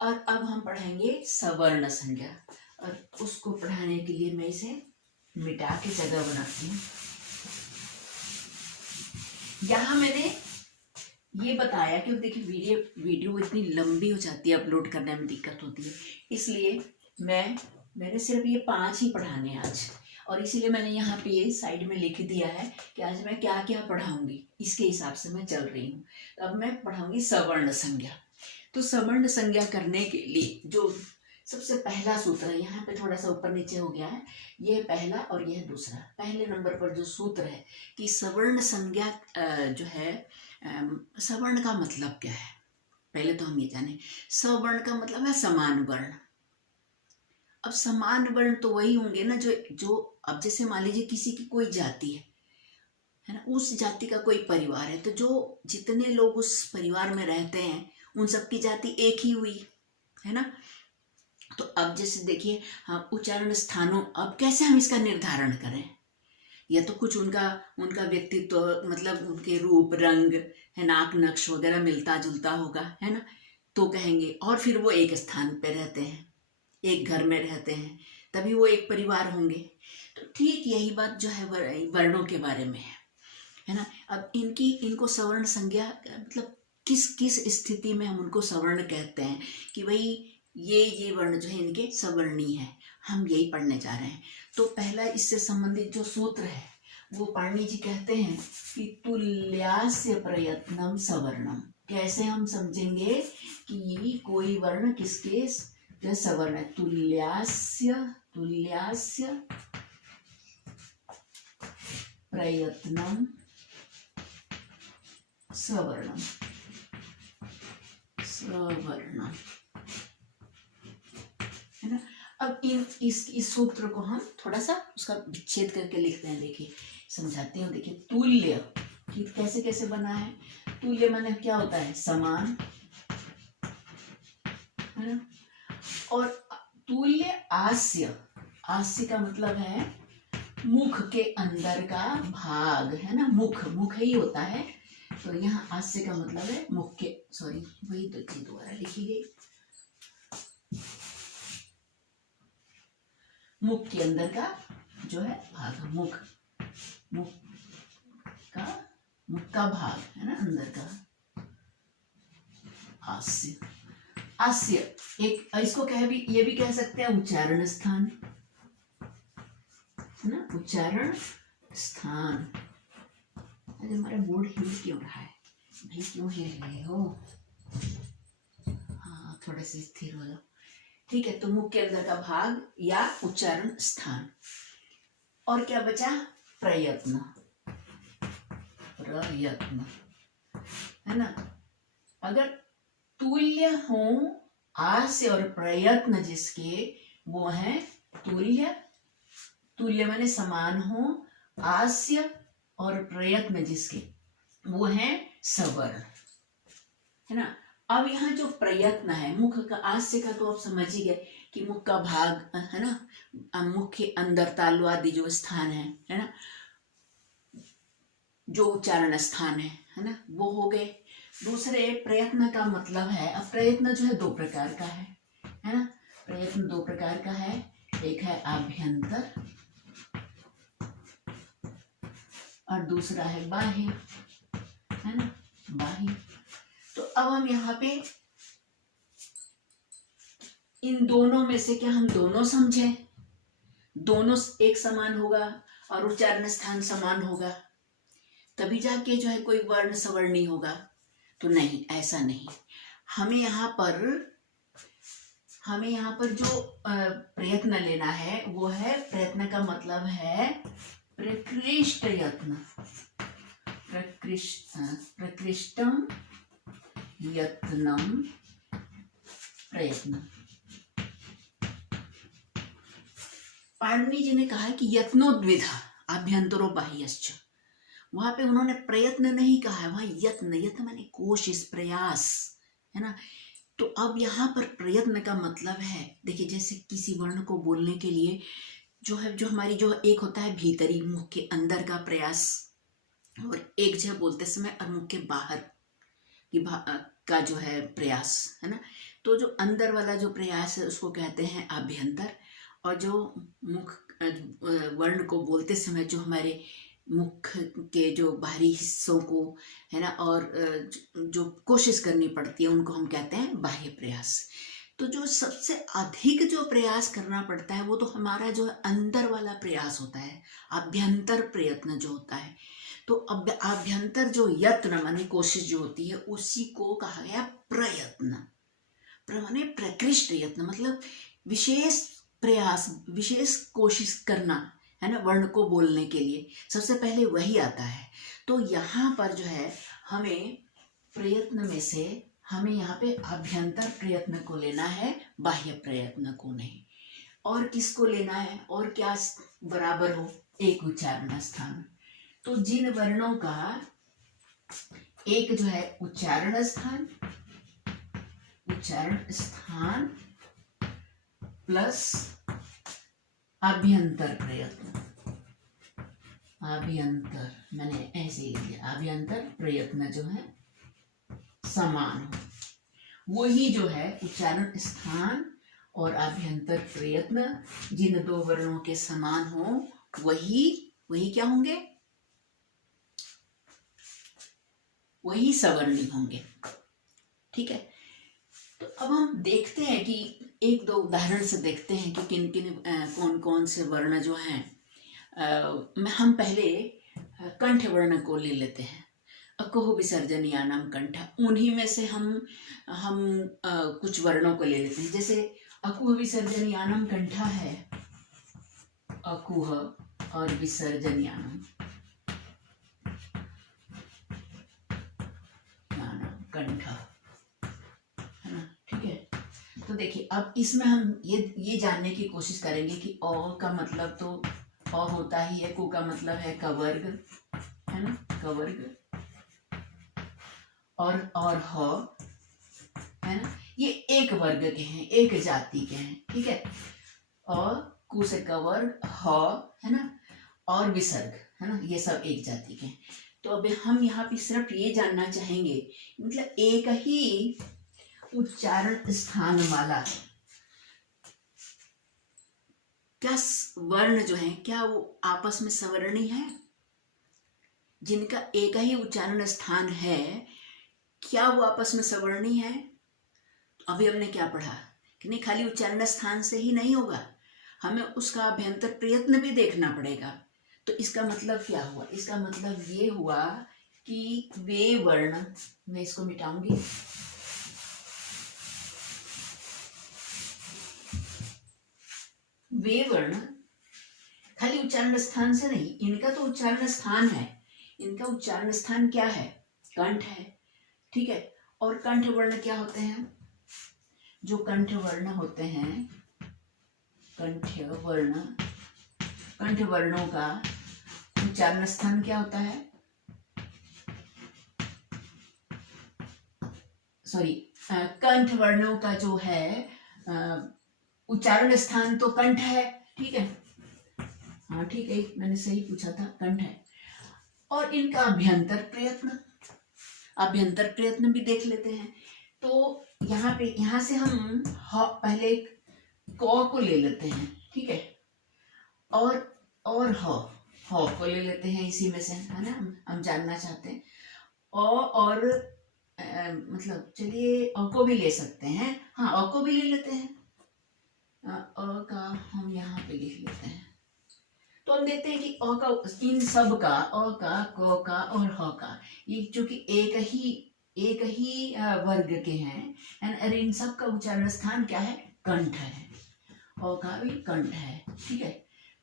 और अब हम पढ़ेंगे सवर्ण संज्ञा, और उसको पढ़ाने के लिए मैं इसे मिटा के जगह बनाती हूँ। यहाँ मैंने ये बताया कि देखिए वीडियो इतनी लंबी हो जाती है, अपलोड करने में दिक्कत होती है, इसलिए मैंने सिर्फ ये 5 ही पढ़ाने हैं आज, और इसीलिए मैंने यहाँ पे ये साइड में लिख दिया है कि आज मैं क्या क्या पढ़ाऊंगी, इसके हिसाब से मैं चल रही हूँ। तो अब मैं पढ़ाऊंगी सवर्ण संज्ञा। तो सवर्ण संज्ञा करने के लिए जो सबसे पहला सूत्र है, यहाँ पे थोड़ा सा ऊपर नीचे हो गया है, ये पहला और यह दूसरा। पहले नंबर पर जो सूत्र है कि सवर्ण संज्ञा जो है, सवर्ण का मतलब क्या है, पहले तो हम ये जाने। सवर्ण का मतलब है समान वर्ण। अब समान वर्ण तो वही होंगे ना जो अब जैसे मान लीजिए किसी की कोई जाति है ना, उस जाति का कोई परिवार है, तो जो जितने लोग उस परिवार में रहते हैं उन सबकी जाति एक ही हुई, है ना। तो अब जैसे देखिए, हाँ, उच्चारण स्थानों, अब कैसे हम इसका निर्धारण करें, या तो कुछ उनका व्यक्तित्व, मतलब उनके रूप रंग है, नाक नक्श वगैरह मिलता जुलता होगा, है ना, तो कहेंगे। और फिर वो एक स्थान पे रहते हैं, एक घर में रहते हैं, तभी वो एक परिवार होंगे। तो ठीक यही बात जो है वर्णों के बारे में है ना। अब इनको सवर्ण संज्ञा मतलब किस किस स्थिति में हम उनको सवर्ण कहते हैं कि भाई ये वर्ण जो है इनके सवर्णीय है, हम यही पढ़ने जा रहे हैं। तो पहला इससे संबंधित जो सूत्र है वो पाणिनि जी कहते हैं कि तुल्यास्य प्रयत्नम सवर्णम। कैसे हम समझेंगे कि कोई वर्ण किसके जो सवर्ण है, तुल्यास्य प्रयत्नम सवर्णम है ना। अब इस सूत्र को हम थोड़ा सा उसका विच्छेद करके लिखते हैं, देखिए समझाती हूँ। देखिए तुल्य कि कैसे कैसे बना है। तुल्य माने क्या होता है, समान, है ना। और तुल्य आस्य का मतलब है मुख के अंदर का भाग, है ना, मुख ही होता है। तो यहाँ आस्य का मतलब है मुख के, सॉरी वही तो चीज दोबारा लिखी गई, मुख के अंदर का जो है भाग, मुख का भाग, है ना, अंदर का। आस्य एक, इसको ये भी कह सकते हैं उच्चारण स्थान, है ना, उच्चारण स्थान। अरे हमारा बोर्ड हिल क्यों रहा है भाई, क्यों हिल रहे हो? हाँ, थोड़ा सा स्थिर हो जाओ, ठीक है। तो मुख के अंदर का भाग या उच्चारण स्थान। और क्या बचा, प्रयत्न, है ना। अगर तुल्य हो आस्य और प्रयत्न जिसके, वो है तुल्य माने समान हो, आस्य और प्रयत्न जिसके, वो है सवर्ण, है ना। अब यहाँ जो प्रयत्न है, मुख का, आस्य का तो आप समझ ही गए कि मुख का भाग, है ना, मुख के अंदर तालु आदि जो स्थान है ना, जो उच्चारण स्थान है ना, वो हो गए। दूसरे प्रयत्न का मतलब है, अब प्रयत्न जो है 2 प्रकार का है ना। प्रयत्न 2 प्रकार का है, एक है आभ्यंतर और दूसरा है बाह्य, है ना, बाह्य। तो अब हम यहाँ पे इन दोनों में से क्या हम दोनों समझें, दोनों एक समान होगा और उच्चारण स्थान समान होगा, तभी जाके जो है कोई वर्ण सवर्णी होगा। तो नहीं, ऐसा नहीं। हमें यहाँ पर जो प्रयत्न लेना है वो है, प्रयत्न का मतलब है प्रकृष्ट यत्न, प्रकृष्टम यत्नम प्रयत्न। पाणिनि जी ने कहा है कि यत्नोद्विधा आभ्यंतरो बाह्यश्च, वहां पे उन्होंने प्रयत्न नहीं कहा है, वहां यत्न माने कोशिश, प्रयास, है ना। तो अब यहाँ पर प्रयत्न का मतलब है, देखिए जैसे किसी वर्ण को बोलने के लिए जो हमारी जो एक होता है भीतरी, मुख के अंदर का प्रयास, और एक जो बोलते समय और मुख के बाहर का जो है प्रयास है ना। तो जो अंदर वाला जो प्रयास है उसको कहते हैं आभ्यंतर, और जो मुख वर्ण को बोलते समय जो हमारे मुख के जो बाहरी हिस्सों को है ना, और जो कोशिश करनी पड़ती है उनको हम कहते हैं बाह्य प्रयास। तो जो सबसे अधिक जो प्रयास करना पड़ता है वो तो हमारा जो अंदर वाला प्रयास होता है, आभ्यंतर प्रयत्न जो होता है। तो अब आभ्यंतर जो यत्न माने कोशिश जो होती है उसी को कहा गया प्रयत्न। माने प्रकृष्ट यत्न, मतलब विशेष प्रयास, विशेष कोशिश करना है ना, वर्ण को बोलने के लिए सबसे पहले वही आता है। तो यहाँ पर जो है हमें प्रयत्न में से हमें यहाँ पे आभ्यंतर प्रयत्न को लेना है, बाह्य प्रयत्न को नहीं। और किसको लेना है, और क्या बराबर हो, एक उच्चारण स्थान। तो जिन वर्णों का एक जो है उच्चारण स्थान प्लस आभ्यंतर प्रयत्न, आभ्यंतर मैंने ऐसे ही लिया, आभ्यंतर प्रयत्न जो है समान हो, वही जो है उच्चारण स्थान और आभ्यंतर प्रयत्न जिन दो वर्णों के समान हो वही क्या होंगे, वही सवर्णी होंगे। ठीक है, तो अब हम देखते हैं कि एक दो उदाहरण से देखते हैं कि किन किन कौन कौन से वर्ण जो हैं। हम पहले कंठ वर्ण को ले लेते हैं। अकुह विसर्जनीयानाम कंठ, उन्हीं में से हम कुछ वर्णों को ले लेते हैं। जैसे अकुह विसर्जनीयानाम कंठा है, अकुह और विसर्जनीयानाम कंठा है ना। ठीक है, तो देखिए अब इसमें हम ये जानने की कोशिश करेंगे कि अ का मतलब तो अ होता ही है, कु का मतलब है कवर्ग है ना, कवर्ग, और ह है ना, ये एक वर्ग के हैं, एक जाति के हैं। ठीक है, और कु से कवर्ग, ह है ना, और विसर्ग है ना, ये सब एक जाति के हैं। तो अब हम यहाँ पे सिर्फ ये जानना चाहेंगे, मतलब एक ही उच्चारण स्थान वाला क्या वर्ण जो है, क्या वो आपस में सवर्णी है? जिनका एक ही उच्चारण स्थान है, क्या वो आपस में सवर्णी है? अभी हमने क्या पढ़ा कि नहीं, खाली उच्चारण स्थान से ही नहीं होगा, हमें उसका अभ्यंतर प्रयत्न भी देखना पड़ेगा। तो इसका मतलब क्या हुआ? इसका मतलब ये हुआ कि वे वर्ण, मैं इसको मिटाऊंगी, वे वर्ण खाली उच्चारण स्थान से नहीं, इनका तो उच्चारण स्थान है, इनका उच्चारण स्थान क्या है? कंठ है। ठीक है, और कंठ वर्ण क्या होते हैं? जो कंठ वर्ण होते हैं, कंठ वर्णों का उच्चारण स्थान क्या होता है? सॉरी, कंठ वर्णों का जो है उच्चारण स्थान तो कंठ है। ठीक है, हाँ ठीक है, मैंने सही पूछा था, कंठ है। और इनका अभ्यंतर प्रयत्न भी देख लेते हैं। तो यहाँ से हम पहले क को ले लेते हैं। ठीक है, और ह को ले लेते हैं इसी में से, है ना, हम जानना चाहते हैं। और मतलब चलिए अ को भी ले सकते हैं, हाँ अ को भी ले लेते हैं। अ का हम यहाँ पे लिख लेते हैं। तो हम देखते हैं कि अ का, इन सब का, अ का, क का और ह का, ये चूंकि एक ही वर्ग के हैं, और इन सब का उच्चारण स्थान क्या है? कंठ है। अ का भी कंठ है। ठीक है,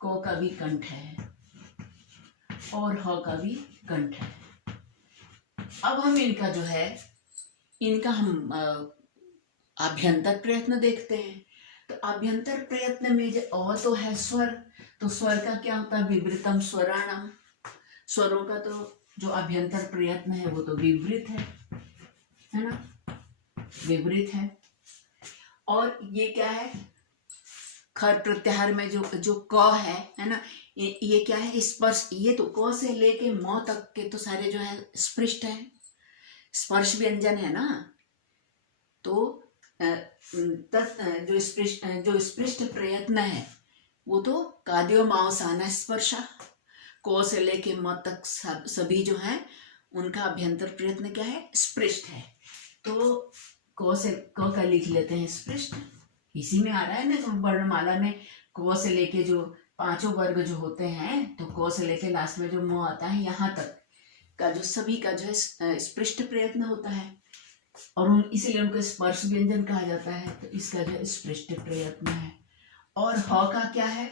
क का भी कंठ है, और ह का भी कंठ है। अब हम इनका जो है, इनका हम आभ्यंतर प्रयत्न देखते हैं। तो आभ्यंतर प्रयत्न में जो अ तो है स्वर, तो स्वर का क्या होता है? विवृतम स्वराणाम, स्वरों का तो जो आभ्यंतर प्रयत्न है वो तो विवृत है ना, विवृत है। और ये क्या है? खर प्रत्याहार में जो क है ना, ये क्या है? स्पर्श। ये तो क से लेके म तक के तो सारे जो है स्पृष्ट है, स्पर्श व्यंजन है ना, तो जो स्पृष्ट प्रयत्न है वो तो काद्यो मांसाना स्पर्शा, को से लेके म तक सभी जो है उनका अभ्यंतर प्रयत्न क्या है, स्पृष्ट है। तो को से क का लिख लेते हैं स्पृष्ट, इसी में आ रहा है ना वर्णमाला में। को से लेके जो पांचों वर्ग जो होते हैं, तो को से लेके लास्ट में जो म आता है यहाँ तक का जो सभी का जो है स्पृष्ट प्रयत्न होता है, और इसीलिए उनको स्पर्श व्यंजन कहा जाता है। तो इसका जो स्पृष्ट प्रयत्न है। और ह का क्या है,